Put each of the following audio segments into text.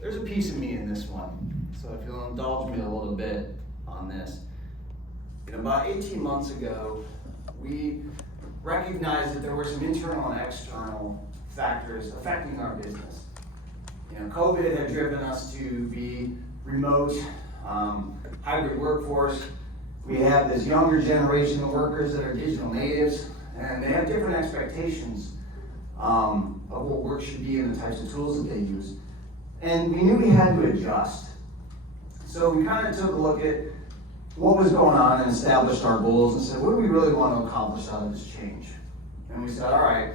there's a piece of me in this one, so if you'll indulge me a little bit on this. About 18 months ago, we recognized that there were some internal and external factors affecting our business. COVID had driven us to be remote, hybrid workforce. We have this younger generation of workers that are digital natives, and they have different expectations of what work should be and the types of tools that they use. And we knew we had to adjust. So we kind of took a look at what was going on and established our goals and said, what do we really want to accomplish out of this change? And we said, all right,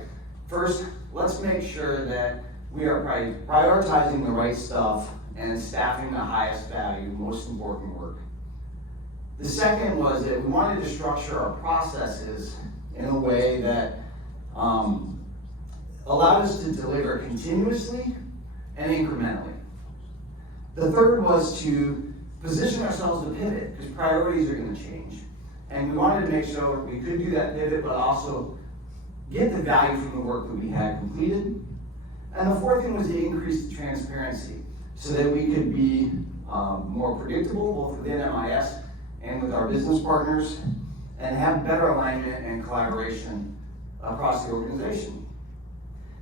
first, let's make sure that we are prioritizing the right stuff and staffing the highest value, most important work. The second was that we wanted to structure our processes in a way that allowed us to deliver continuously and incrementally. The third was to position ourselves to pivot, because priorities are going to change. And we wanted to make sure we could do that pivot, but also get the value from the work that we had completed. And the fourth thing was to increase the transparency so that we could be more predictable, both within MIS and with our business partners, and have better alignment and collaboration across the organization.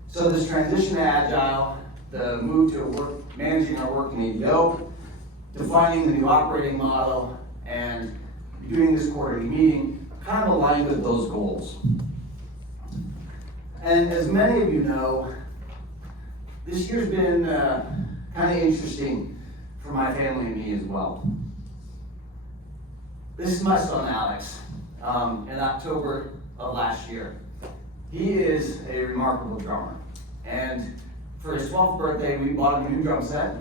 So this transition to Agile, the move to managing our work in ADO, defining the new operating model, and doing this quarterly meeting kind of aligned with those goals. And as many of you know, this year's been kind of interesting for my family and me as well. This is my son, Alex, in October of last year. He is a remarkable drummer. And for his 12th birthday, we bought him a new drum set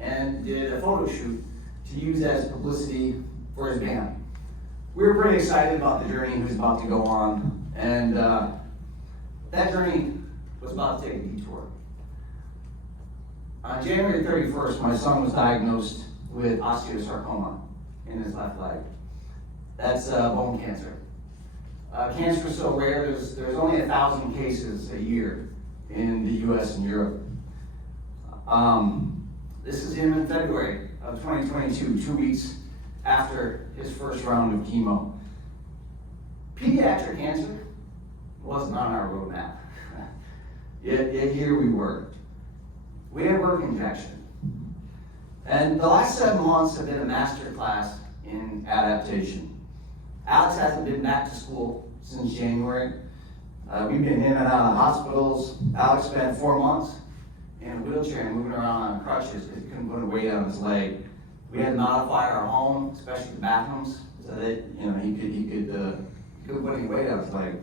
and did a photo shoot to use as publicity for his band. We were pretty excited about the journey he was about to go on, and that journey was about to take a detour. On January 31st, my son was diagnosed with osteosarcoma in his left leg. That's bone cancer. Cancer is so rare, there's only 1,000 cases a year in the US and Europe. This is him in February of 2022, 2 weeks after his first round of chemo. Pediatric cancer wasn't on our roadmap, yet here we were. We had work injection. And the last 7 months have been a master class in adaptation. Alex hasn't been back to school since January. We've been in and out of hospitals. Alex spent 4 months in a wheelchair and moving around on crutches because he couldn't put a weight on his leg. We had to modify our home, especially the bathrooms, so that he couldn't put any weight on his leg.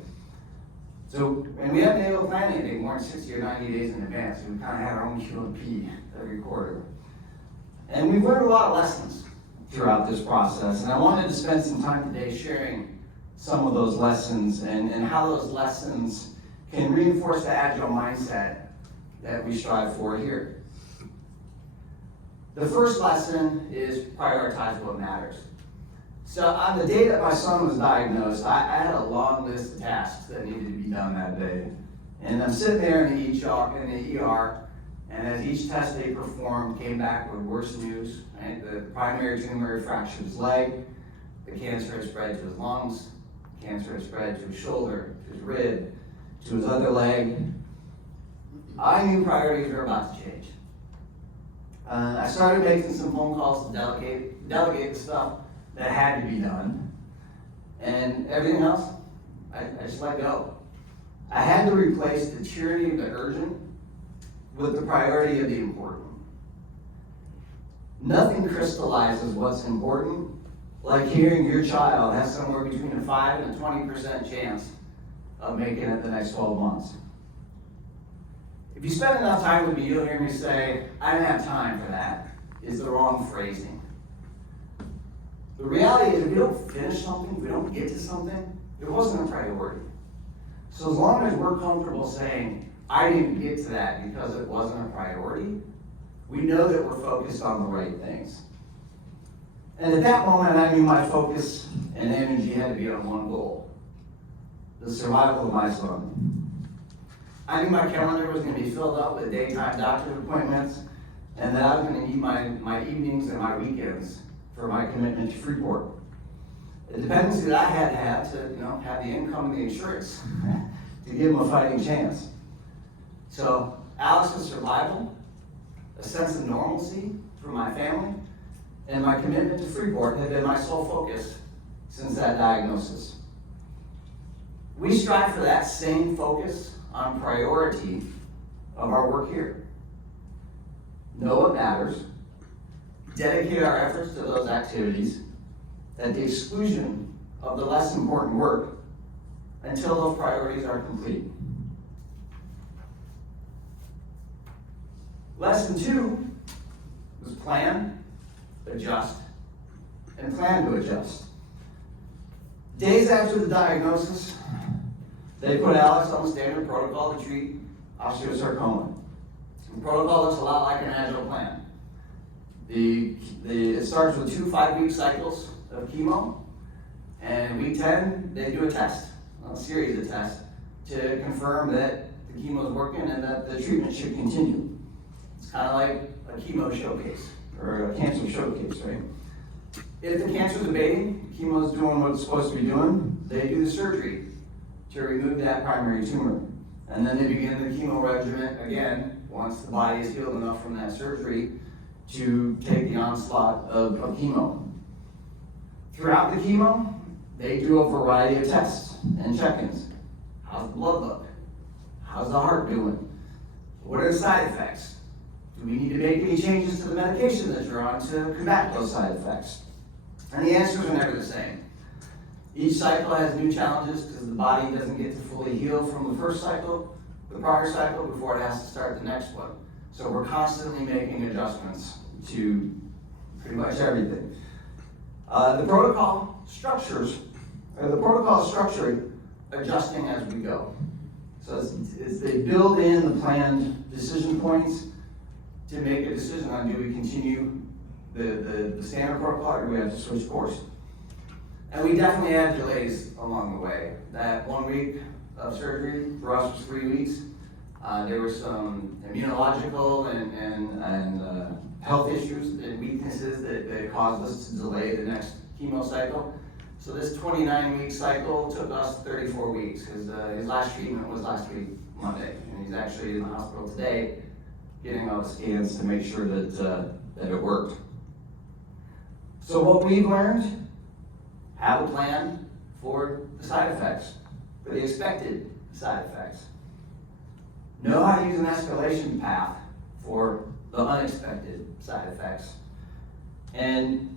So, and we haven't been able to plan anything more than 60 or 90 days in advance. So we kind of had our own Q&P every quarter. And we've learned a lot of lessons throughout this process. And I wanted to spend some time today sharing some of those lessons and how those lessons can reinforce the Agile mindset that we strive for here. The first lesson is prioritize what matters. So on the day that my son was diagnosed, I had a long list of tasks that needed to be done that day. And I'm sitting there in the ER, and as each test they performed came back with worse news. Right? The primary tumor had fractured his leg, the cancer had spread to his lungs, cancer had spread to his shoulder, to his rib, to his other leg. I knew priorities were about to change. I started making some phone calls to delegate the stuff that had to be done, and everything else, I just let go. I had to replace the tyranny of the urgent with the priority of the important. Nothing crystallizes what's important like hearing your child has somewhere between a 5 and a 20% chance of making it the next 12 months. If you spend enough time with me, you'll hear me say, I don't have time for that, is the wrong phrasing. The reality is, if we don't finish something, if we don't get to something, it wasn't a priority. So as long as we're comfortable saying, I didn't get to that because it wasn't a priority, we know that we're focused on the right things. And at that moment, I knew my focus and energy had to be on one goal: the survival of my son. I knew my calendar was going to be filled up with daytime doctor's appointments, and that I was going to need my evenings and my weekends for my commitment to Freeport. The dependency that I had to have to, have the income and the insurance to give them a fighting chance. So Alex's survival, a sense of normalcy for my family, and my commitment to Freeport have been my sole focus since that diagnosis. We strive for that same focus on priority of our work here. Know what matters, dedicate our efforts to those activities at the exclusion of the less important work until those priorities are complete. Lesson 2 was plan, adjust, and plan to adjust. Days after the diagnosis, they put Alex on the standard protocol to treat osteosarcoma. The protocol looks a lot like an Agile plan. It starts with 2 5-week cycles of chemo, and week 10, they do a test, a series of tests, to confirm that the chemo is working and that the treatment should continue. It's kind of like a chemo showcase, or a cancer showcase, right? If the cancer is abating, chemo is doing what it's supposed to be doing, they do the surgery to remove that primary tumor. And then they begin the chemo regimen again, once the body is healed enough from that surgery to take the onslaught of chemo. Throughout the chemo, they do a variety of tests and check-ins. How's the blood look? How's the heart doing? What are the side effects? Do we need to make any changes to the medication that you're on to combat those side effects? And the answers are never the same. Each cycle has new challenges because the body doesn't get to fully heal from the first cycle, the prior cycle, before it has to start the next one. So we're constantly making adjustments to pretty much everything. The protocol is structured adjusting as we go. So they build in the planned decision points to make a decision on, do we continue the standard protocol or do we have to switch course? And we definitely had delays along the way. That 1 week of surgery for us was 3 weeks. There were some immunological and health issues and weaknesses that caused us to delay the next chemo cycle. So this 29-week cycle took us 34 weeks because his last treatment was last week, Monday. And he's actually in the hospital today getting all the scans to make sure that it worked. So what we've learned, have a plan for the side effects, for the expected side effects. Know how to use an escalation path for the unexpected side effects. And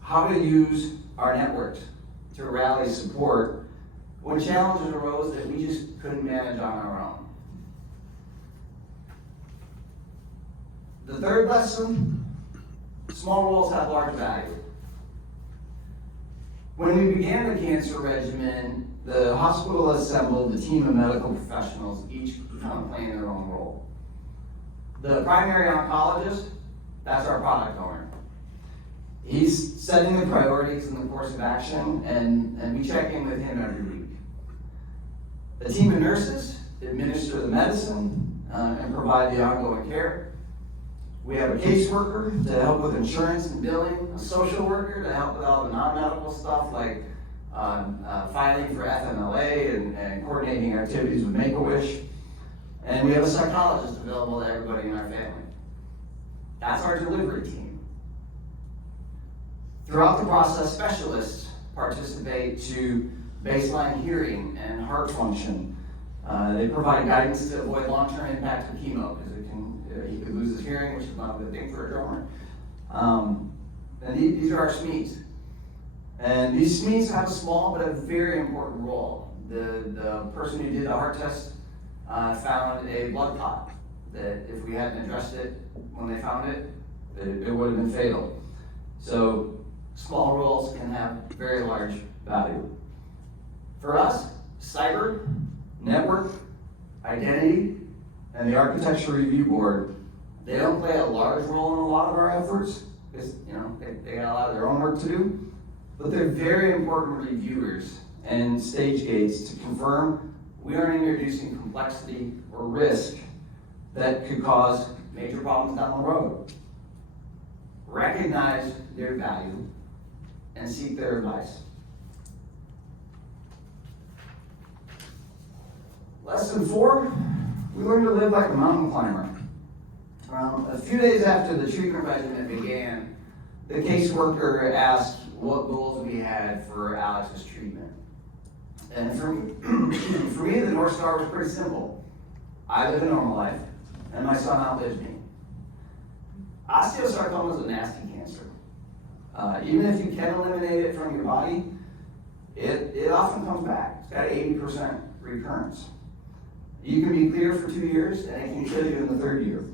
how to use our networks to rally support when challenges arose that we just couldn't manage on our own. The third lesson, small roles have large value. When we began the cancer regimen, the hospital assembled a team of medical professionals, each kind of playing their own role. The primary oncologist, that's our product owner. He's setting the priorities and the course of action, and we check in with him every week. The team of nurses administer the medicine and provide the ongoing care. We have a caseworker to help with insurance and billing, a social worker to help with all the non-medical stuff like filing for FMLA and coordinating activities with Make-A-Wish. And we have a psychologist available to everybody in our family. That's our delivery team. Throughout the process, specialists participate to baseline hearing and heart function. They provide guidance to avoid long-term impact of chemo because he could lose his hearing, which is not a good thing for a drummer. And these are our SMEs. And these SMEs have a small but a very important role. The person who did the heart test found a blood clot that if we hadn't addressed it when they found it, it would have been fatal. So small roles can have very large value. For us, cyber, network, identity, and the Architecture Review Board, they don't play a large role in a lot of our efforts because they got a lot of their own work to do, but they're very important reviewers and stage gates to confirm we aren't introducing complexity or risk that could cause major problems down the road. recognize their value, and seek their advice. Lesson 4, we learn to live like a mountain climber. A few days after the treatment regimen began, the caseworker asked what goals we had for Alex's treatment. And for me, the North Star was pretty simple. I live a normal life, and my son outlives me. Osteosarcoma is a nasty cancer. Even if you can eliminate it from your body, it often comes back. It's got 80% recurrence. You can be clear for 2 years, and it can kill you in the 3rd year.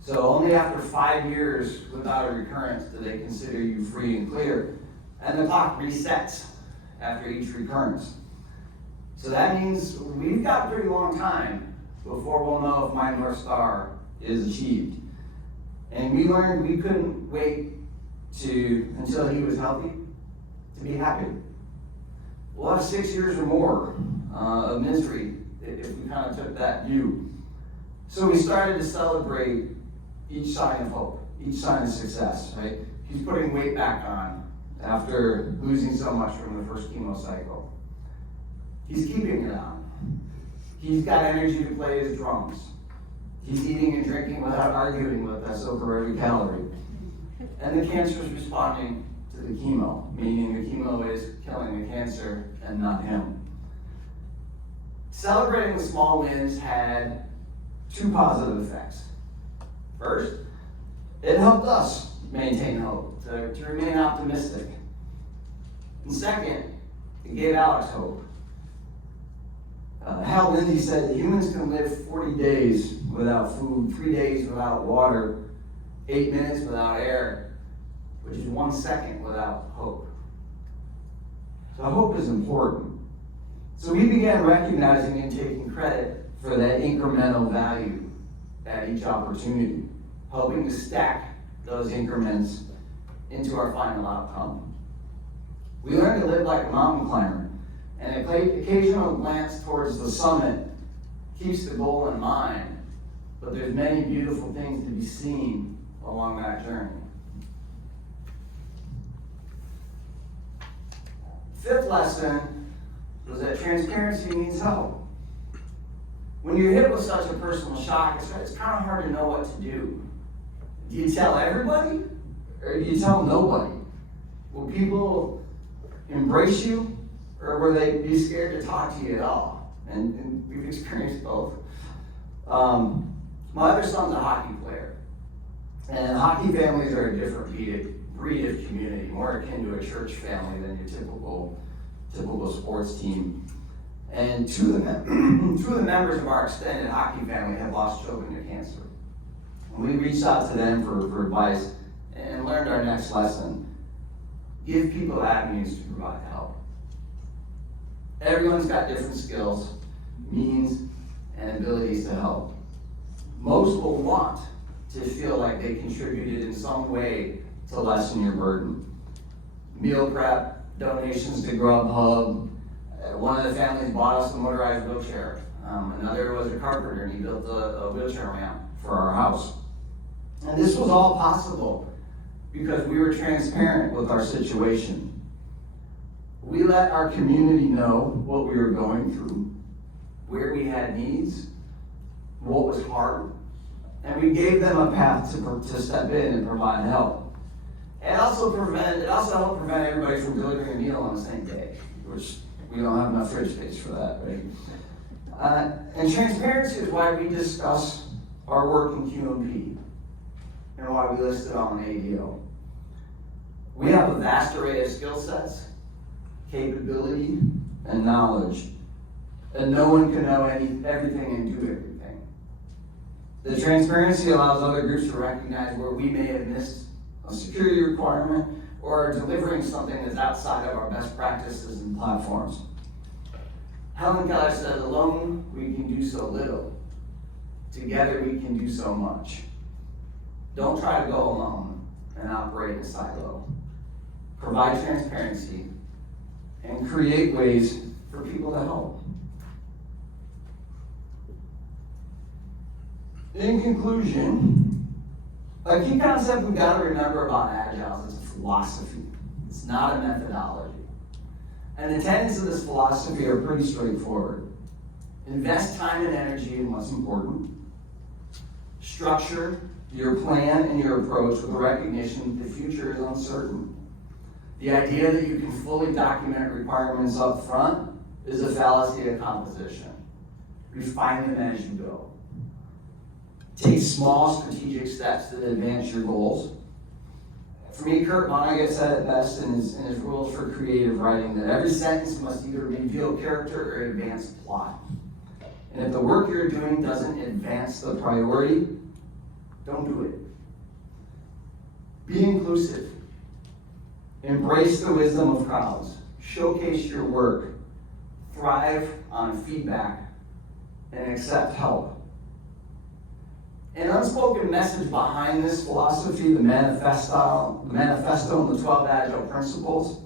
So only after 5 years without a recurrence do they consider you free and clear. And the clock resets after each recurrence. So that means we've got a pretty long time before we'll know if my North Star is achieved. And we learned we couldn't wait until he was healthy to be happy. We'll have 6 years or more of misery if we kind of took that view. So we started to celebrate each sign of hope, each sign of success, right? He's putting weight back on after losing so much from the first chemo cycle. He's keeping it on. He's got energy to play his drums. He's eating and drinking without arguing with us over every calorie. And the cancer is responding to the chemo, meaning the chemo is killing the cancer and not him. Celebrating the small wins had 2 positive effects. First, it helped us maintain hope, to remain optimistic. And second, it gave Alex hope. Hal Lindsey said that humans can live 40 days without food, 3 days without water, 8 minutes without air, which is 1 second without hope. So hope is important. So we began recognizing and taking credit for that incremental value at each opportunity, helping to stack those increments into our final outcome. We learned to live like a mountain climber, and an occasional glance towards the summit keeps the goal in mind, but there's many beautiful things to be seen along that journey. 5th lesson was that transparency means help. When you're hit with such a personal shock, it's kind of hard to know what to do. Do you tell everybody, or do you tell nobody? Will people embrace you, or will they be scared to talk to you at all? And we've experienced both. My other son's a hockey player, and hockey families are a different breed of community, more akin to a church family than your typical sports team. And two of the members of our extended hockey family have lost children to cancer. And we reached out to them for advice and learned our next lesson. Give people avenues to provide help. Everyone's got different skills, means, and abilities to help. Most will want to feel like they contributed in some way to lessen your burden. Meal prep, donations to Grubhub. One of the families bought us a motorized wheelchair. Another was a carpenter, and he built a wheelchair ramp for our house. And this was all possible because we were transparent with our situation. We let our community know what we were going through, where we had needs, what was hard, and we gave them a path to step in and provide help. It also helped prevent everybody from delivering a meal on the same day, which we don't have enough fridge space for that, right? And transparency is why we discuss our work in QMP and why we list it on ADO. We have a vast array of skill sets, capability, and knowledge, and no one can know everything and do everything. The transparency allows other groups to recognize where we may have missed a security requirement or delivering something that's outside of our best practices and platforms. Helen Keller says, alone we can do so little. Together we can do so much. Don't try to go alone and operate in a silo. Provide transparency and create ways for people to help. In conclusion, A key concept we've got to remember about Agile is it's a philosophy. It's not a methodology. And the tenets of this philosophy are pretty straightforward. Invest time and energy in what's important. Structure your plan and your approach with a recognition that the future is uncertain. The idea that you can fully document requirements up front is a fallacy of composition. Refine them as you go. Take small strategic steps that advance your goals. For me, Kurt Vonnegut said it best in his rules for creative writing that every sentence must either reveal character or advance plot. And if the work you're doing doesn't advance the priority, don't do it. Be inclusive. Embrace the wisdom of crowds. Showcase your work. Thrive on feedback and accept help. An unspoken message behind this philosophy, the manifesto and the 12 Agile principles,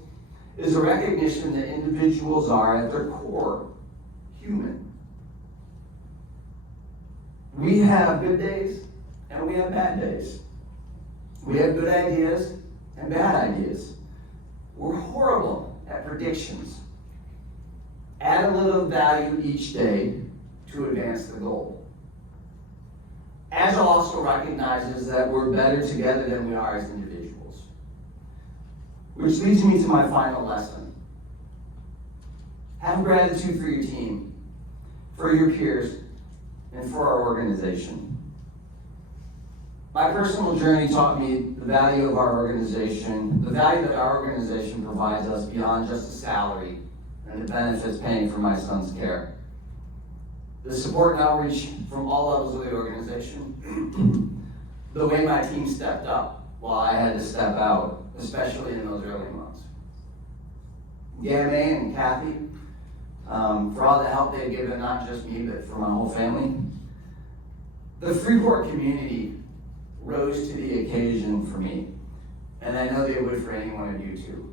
is a recognition that individuals are, at their core, human. We have good days and we have bad days. We have good ideas and bad ideas. We're horrible at predictions. Add a little value each day to advance the goal. Agile also recognizes that we're better together than we are as individuals. Which leads me to my final lesson. Have gratitude for your team, for your peers, and for our organization. My personal journey taught me the value of our organization, the value that our organization provides us beyond just a salary and the benefits paying for my son's care. The support and outreach from all levels of the organization, the way my team stepped up while I had to step out, especially in those early months. Gamma and Kathy, for all the help they've given, not just me, but for my whole family. The Freeport community rose to the occasion for me, and I know they would for any one of you too.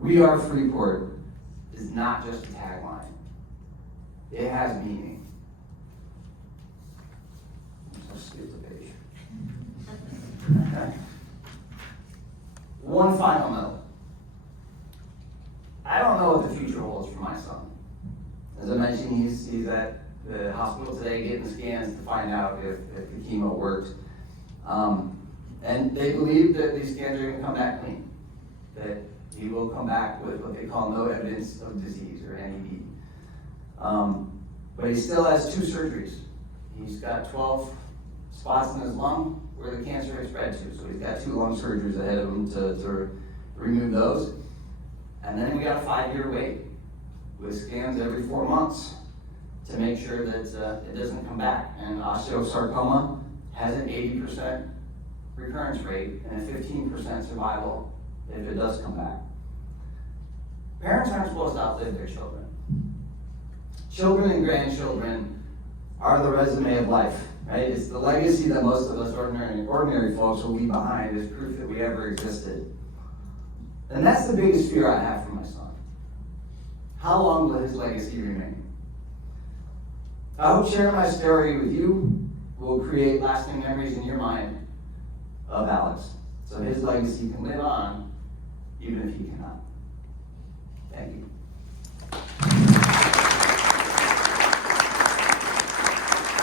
We Are Freeport is not just a tagline. It has meaning. Let's skip the page. Okay. One final note. I don't know what the future holds for my son. As I mentioned, he's at the hospital today getting scans to find out if the chemo works. And they believe that these scans are going to come back clean. That he will come back with what they call no evidence of disease, or NED. But he still has 2 surgeries. He's got 12 spots in his lung where the cancer has spread to. So he's got 2 lung surgeries ahead of him to remove those. And then we got a 5-year wait with scans every 4 months to make sure that it doesn't come back. And osteosarcoma has an 80% recurrence rate and a 15% survival if it does come back. Parents aren't supposed to outlive their children. Children and grandchildren are the resume of life, right? It's the legacy that most of us ordinary folks will leave behind as proof that we ever existed. And that's the biggest fear I have for my son. How long will his legacy remain? I hope sharing my story with you will create lasting memories in your mind of Alex, so his legacy can live on even if he cannot. Thank you.